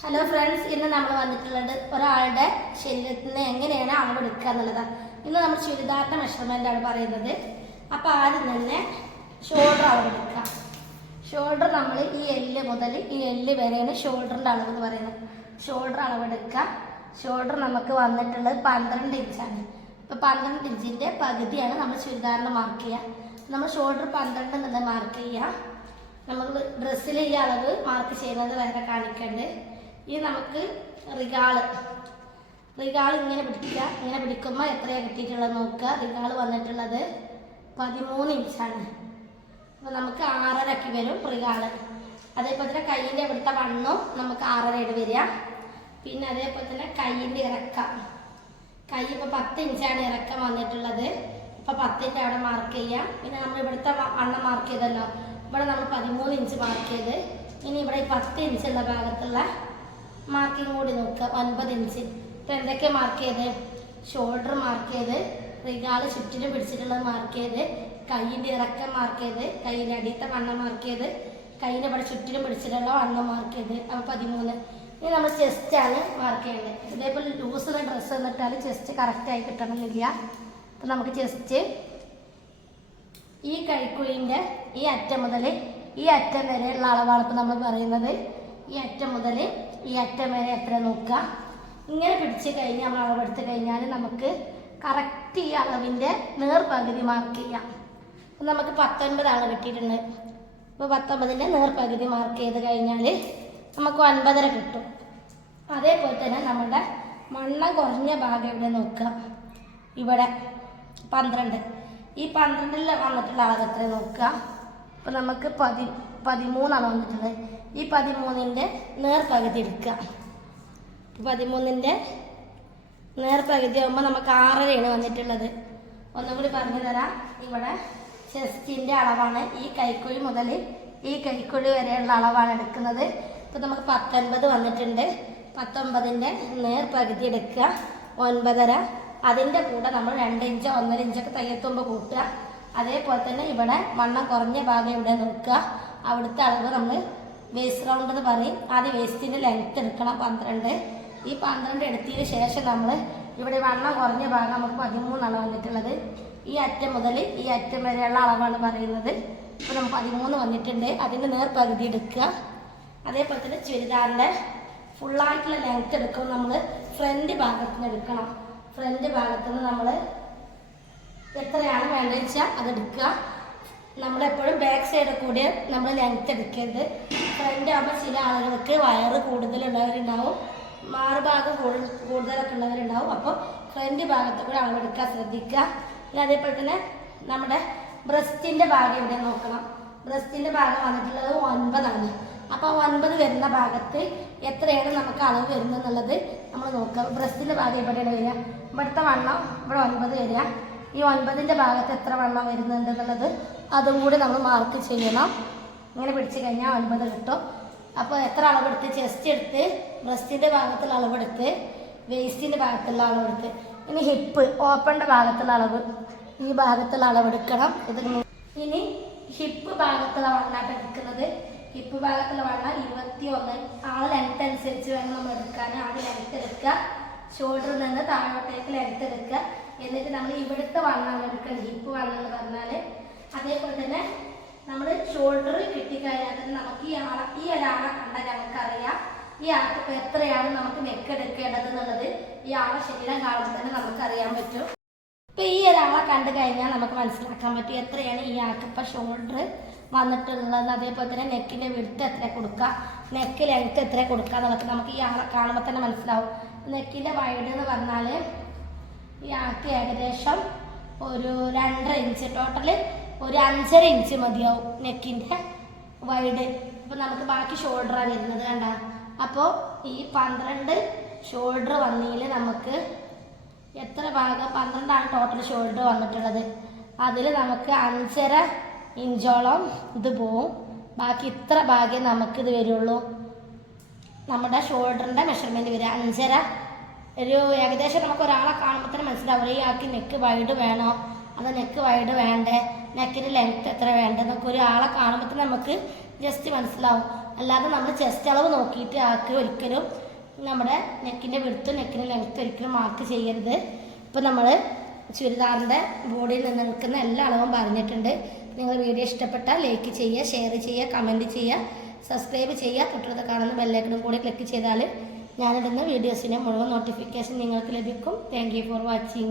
Hello friends ഇന്ന് നമ്മൾ വന്നിട്ടുള്ളത് ഒരാളുടെ ശരീരത്തിൽ നിന്ന് എങ്ങനെയാണ് അളവെടുക്കുക എന്നുള്ളതാണ് ഇന്ന് നമ്മൾ ചുരിദാറിന്റെ മെഷർമെന്റ് ആണ് പറയുന്നത്. അപ്പോൾ ആദ്യം തന്നെ ഷോൾഡർ അളവ് എടുക്കുക ഷോൾഡർ നമ്മൾ ഈ എല്ല് മുതൽ ഈ എല്ല് വരെയാണ് ഷോൾഡറിന്റെ അളവ് എന്ന് പറയുന്നത്. ഷോൾഡർ അളവെടുക്കുക. ഷോൾഡർ നമുക്ക് വന്നിട്ടുള്ളത് പന്ത്രണ്ട് ഇഞ്ചാണ് ഇപ്പോൾ പന്ത്രണ്ട് ഇഞ്ചിന്റെ പകുതിയാണ് നമ്മൾ ചുരിദാറിന് മാർക്ക് ചെയ്യുക. നമ്മൾ ഷോൾഡർ പന്ത്രണ്ട് എന്നുള്ളത് മാർക്ക് ചെയ്യുക. നമ്മൾ ഡ്രസ്സിലെ അളവ് മാർക്ക് ചെയ്യുന്നത് വേറെ കാണിക്കണ്ട്. ഈ നമുക്ക് റിഗാൾ. റിഗാൾ ഇങ്ങനെ പിടിക്കുക ഇങ്ങനെ പിടിക്കുമ്പോൾ എത്രയാണ് കിട്ടിയിട്ടുള്ളത് നോക്കുക. റിഗാൾ വന്നിട്ടുള്ളത് പതിമൂന്ന് ഇഞ്ചാണ്. അപ്പോൾ നമുക്ക് ആറരക്ക് വരും റിഗാൾ. അതേപോലെ തന്നെ കയ്യിന്റെ ഇവിടുത്തെ വണ്ണും നമുക്ക് ആറരയുടെ വരിക. പിന്നെ അതേപോലെ തന്നെ കയ്യിന്റെ ഇറക്കം. കൈ ഇപ്പോൾ പത്ത് ഇഞ്ചാണ് ഇറക്കം വന്നിട്ടുള്ളത്. ഇപ്പോൾ പത്തിന്റെ അവിടെ മാർക്ക് ചെയ്യാം. പിന്നെ നമ്മൾ ഇവിടുത്തെ വണ്ണം മാർക്ക് ചെയ്തല്ലോ. ഇവിടെ നമ്മൾ പതിമൂന്ന് ഇഞ്ച് മാർക്ക് ചെയ്ത്. ഇനി ഇവിടെ ഈ പത്ത് ഇഞ്ചുള്ള ഭാഗത്തുള്ള മാർക്കിംഗ് കൂടി നോക്കുക. ഒൻപത് ഇഞ്ച് ഇപ്പം എന്തൊക്കെ മാർക്ക് ചെയ്ത്? ഷോൾഡർ മാർക്ക് ചെയ്ത് റിഗാൾ ചുറ്റിനും പിടിച്ചിട്ടുള്ളത് മാർക്ക് ചെയ്ത് കൈയിന്റെ ഇറക്കം മാർക്ക് ചെയ്ത് കൈയിന്റെ അടിയത്തെ വണ്ണം മാർക്ക് ചെയ്ത് കൈയിന്റെ ഇവിടെ ചുറ്റിനും പിടിച്ചിട്ടുള്ള വണ്ണം മാർക്ക് ചെയ്ത്. അപ്പോൾ പതിമൂന്ന്. ഇനി നമ്മൾ ചെസ്റ്റാണ് മാർക്ക് ചെയ്യേണ്ടത്. ഇതേപോലെ ലൂസുള്ള ഡ്രസ്സ് എന്നിട്ടാൽ ചെസ്റ്റ് കറക്റ്റായി കിട്ടണമെന്നില്ല. അപ്പം നമുക്ക് ചെസ്റ്റ് ഈ കൈക്കുഴിന്റെ ഈ അറ്റം മുതൽ ഈ അറ്റം വരെയുള്ള അളവാണ് ഇപ്പം നമ്മൾ പറയുന്നത്. ഈ അറ്റം മുതൽ ഈ അറ്റം വരെ എത്ര നോക്കുക. ഇങ്ങനെ പിടിച്ച് കഴിഞ്ഞ് നമ്മൾ അളവെടുത്ത് കഴിഞ്ഞാൽ നമുക്ക് കറക്റ്റ് ഈ അളവിന്റെ നേർപകുതി മാർക്ക് ചെയ്യാം. അപ്പം നമുക്ക് പത്തൊൻപത് അളവ് കിട്ടിയിട്ടുണ്ട്. അപ്പോൾ പത്തൊമ്പതിന്റെ നേർപകുതി മാർക്ക് ചെയ്ത് കഴിഞ്ഞാൽ നമുക്ക് ഒൻപതര കിട്ടും. അതേപോലെ തന്നെ നമ്മുടെ വണ്ണം കുറഞ്ഞ ഭാഗം ഇവിടെ നോക്കുക? ഇവിടെ പന്ത്രണ്ട്. ഈ പന്ത്രണ്ടിൽ വന്നിട്ടുള്ള അളവ് എത്ര നോക്കുക? അപ്പോൾ നമുക്ക് പതി പതിമൂന്നാണ് വന്നിട്ടുള്ളത്. ഈ പതിമൂന്നിന്റെ നേർപകുതി എടുക്കുക. പതിമൂന്നിന്റെ നേർപകുതി ആകുമ്പോൾ നമുക്ക് ആറരയാണ് വന്നിട്ടുള്ളത്. ഒന്നുകൂടി പറഞ്ഞു തരാം. ഇവിടെ ചെസ്റ്റിന്റെ അളവാണ് ഈ കൈക്കുഴി മുതൽ ഈ കൈക്കുഴി വരെയുള്ള അളവാണ് എടുക്കുന്നത്. ഇപ്പോൾ നമുക്ക് പത്തൊൻപത് വന്നിട്ടുണ്ട്. പത്തൊമ്പതിന്റെ നേർപകുതി എടുക്കുക. ഒൻപതര. അതിന്റെ കൂടെ നമ്മൾ രണ്ട് ഇഞ്ചോ ഒന്നര ഇഞ്ചൊക്കെ തയ്യത്തുമ്പോൾ കൂട്ടുക. അതേപോലെ തന്നെ ഇവിടെ വണ്ണം കുറഞ്ഞ ഭാഗം ഇവിടെ നോക്കുക. അവിടുത്തെ അളവ് നമ്മൾ വേസ്റ്റ് റൗണ്ട് എന്ന് പറയും. ആദ്യം വേസ്റ്റിന്റെ ലെങ്ത് എടുക്കണം പന്ത്രണ്ട്. ഈ പന്ത്രണ്ട് എടുത്തതിന് ശേഷം നമ്മൾ ഇവിടെ വണ്ണം കുറഞ്ഞ ഭാഗം നമുക്ക് പതിമൂന്നാണ് വന്നിട്ടുള്ളത്. ഈ അറ്റം മുതൽ ഈ അറ്റം വരെയുള്ള അളവാണ് പറയുന്നത്. ഇപ്പോൾ നമുക്ക് പതിമൂന്ന് വന്നിട്ടുണ്ട്. അതിന്റെ നേർപകുതി എടുക്കുക. അതേപോലെ തന്നെ ചുരിദാറിന്റെ ഫുള്ളായിട്ടുള്ള ലെങ്ത് എടുക്കുമ്പോൾ നമ്മൾ ഫ്രണ്ട് ഭാഗത്ത് എടുക്കണം. ഫ്രണ്ട് ഭാഗത്ത് നമ്മൾ എത്രയാണ് വേണ്ടതെന്ന് വെച്ചാൽ അതെടുക്കുക നമ്മളെപ്പോഴും ബാക്ക് സൈഡ് കൂടി നമ്മൾ ലെങ്ത് എടുക്കരുത്. ഫ്രണ്ട് ആകുമ്പോൾ ചില ആളുകൾക്ക് വയറ് കൂടുതലുള്ളവരുണ്ടാവും. മാറുഭാഗം കൂടുതൽ കൂടുതലൊക്കെ ഉള്ളവരുണ്ടാവും. അപ്പോൾ ഫ്രണ്ട് ഭാഗത്ത് കൂടെ അളവെടുക്കാൻ ശ്രദ്ധിക്കുക. പിന്നെ അതേപോലെ തന്നെ നമ്മുടെ ബ്രസ്റ്റിന്റെ ഭാഗം ഇവിടെ നോക്കണം. ബ്രസ്റ്റിന്റെ ഭാഗം വന്നിട്ടുള്ളത് ഒൻപതാണ്. അപ്പോൾ ഒൻപത് വരുന്ന ഭാഗത്ത് എത്രയാണ് നമുക്ക് അളവ് വരുന്നത് എന്നുള്ളത് നമ്മൾ നോക്കുക ബ്രസ്റ്റിന്റെ ഭാഗം ഇവിടെയാണ് വരിക? ഇവിടുത്തെ വണ്ണം ഇവിടെ ഒൻപത് വരിക. ഈ ഒൻപതിന്റെ ഭാഗത്ത് എത്ര വണ്ണം വരുന്നുണ്ട് എന്നുള്ളത് അതും കൂടി നമ്മൾ മാർക്ക് ചെയ്യണം. ഇങ്ങനെ പിടിച്ചു കഴിഞ്ഞാൽ ഒൻപത് കിട്ടും. അപ്പോൾ എത്ര അളവെടുത്ത്? ചെസ്റ്റ് എടുത്ത് ബ്രസ്റ്റിന്റെ ഭാഗത്തുള്ള അളവെടുത്ത് വേസ്റ്റിന്റെ ഭാഗത്തുള്ള അളവെടുത്ത്. ഇനി ഹിപ്പ് ഓപ്പണിന്റെ ഭാഗത്തുള്ള അളവ്. ഈ ഭാഗത്തുള്ള അളവെടുക്കണം. ഇത് ഇനി ഹിപ്പ് ഭാഗത്തുള്ള വണ്ണാട്ട് എടുക്കുന്നത്. ഹിപ്പ് ഭാഗത്തുള്ള വണ്ണ ഇരുപത്തി ഒന്ന് ആ ലെങ്ത് അനുസരിച്ച് വേണം നമ്മൾ എടുക്കാൻ. ആ ലെങ്ത് എടുക്കുക. ഷോൾഡറിൽ നിന്ന് താഴോട്ടേക്ക് ലെങ്ത് എടുക്കുക. എന്നിട്ട് നമ്മൾ ഇവിടുത്തെ വണ്ണാണ് എടുക്കുക ഹിപ്പ് വണ്ണെന്ന് പറഞ്ഞാൽ അതേപോലെ തന്നെ നമ്മൾ ഷോൾഡർ കിട്ടിക്കഴിഞ്ഞാൽ തന്നെ നമുക്ക് ഈ ആളെ ഈ ഒരാളെ കണ്ടാൽ നമുക്കറിയാം ഈ ആൾക്ക് എത്രയാണ് നമുക്ക് നെക്ക് എടുക്കേണ്ടത് എന്നുള്ളത് ഈ ആളെ ശരീരം കാണുമ്പോൾ തന്നെ നമുക്കറിയാൻ പറ്റും. ഇപ്പൊ ഈ ഒരാളെ കണ്ടു കഴിഞ്ഞാൽ നമുക്ക് മനസ്സിലാക്കാൻ പറ്റും എത്രയാണ് ഈ ആൾക്ക് ഇപ്പൊ ഷോൾഡർ വന്നിട്ടുള്ളതെന്ന് അതേപോലെ തന്നെ നെക്കിന്റെ വിടുത്ത് എത്ര കൊടുക്കുക? നെക്ക് ലെങ്ത് എത്ര കൊടുക്കുക എന്നുള്ളത് നമുക്ക് ഈ ആളെ കാണുമ്പോൾ തന്നെ മനസ്സിലാവും. നെക്കിന്റെ വൈഡ് എന്ന് പറഞ്ഞാൽ ഈ ആൾക്ക് ഏകദേശം ഒരു രണ്ടര ഇഞ്ച് ടോട്ടൽ ഒരു അഞ്ചര ഇഞ്ച് മതിയാവും നെക്കിന്റെ വൈഡ് അപ്പോൾ നമുക്ക് ബാക്കി ഷോൾഡറാണ് വരുന്നത് കണ്ട. അപ്പോൾ ഈ പന്ത്രണ്ട് ഷോൾഡർ വന്നതിൽ നമുക്ക് എത്ര ഭാഗം? പന്ത്രണ്ടാണ് ടോട്ടൽ ഷോൾഡർ വന്നിട്ടുള്ളത്. അതിൽ നമുക്ക് അഞ്ചര ഇഞ്ചോളം ഇത് പോവും. ബാക്കി ഇത്ര ഭാഗം നമുക്കിത് വരുള്ളൂ. നമ്മുടെ ഷോൾഡറിന്റെ മെഷർമെന്റ് വരിക. അഞ്ചര ഒരു ഏകദേശം നമുക്ക് ഒരാളെ കാണുമ്പോൾ തന്നെ മനസ്സിലാവും. ഈ ആക്കി നെക്ക് വൈഡ് വേണോ? അതോ നെക്ക് വൈഡ് വേണ്ടേ? നെക്കിന് ലെങ്ത് എത്ര വേണ്ടേ? എന്നൊക്കെ ഒരാളെ കാണുമ്പോൾ നമുക്ക് ജസ്റ്റ് മനസ്സിലാവും. അല്ലാതെ നമ്മൾ ചെസ്റ്റ് അളവ് നോക്കിയിട്ട് ആക്കി ഒരിക്കലും നമ്മുടെ നെക്കിന്റെ വിടുത്തും നെക്കിന്റെ ലെങ്ത്തും ഒരിക്കലും മാർക്ക് ചെയ്യരുത്. ഇപ്പം നമ്മൾ ചുരിദാറിന്റെ ബോഡിയിൽ നിന്ന് നിൽക്കുന്ന എല്ലാ അളവും പറഞ്ഞിട്ടുണ്ട്. നിങ്ങൾ വീഡിയോ ഇഷ്ടപ്പെട്ടാൽ ലൈക്ക് ചെയ്യുക ഷെയർ ചെയ്യുക കമന്റ് ചെയ്യുക സബ്സ്ക്രൈബ് ചെയ്യുക. തൊട്ടടുത്ത് കാണുന്ന ബെല്ലൈക്കണും കൂടി ക്ലിക്ക് ചെയ്താൽ ഞാനിടുന്ന വീഡിയോസിന്റെ മുഴുവൻ നോട്ടിഫിക്കേഷൻ നിങ്ങൾക്ക് ലഭിക്കും. Thank for watching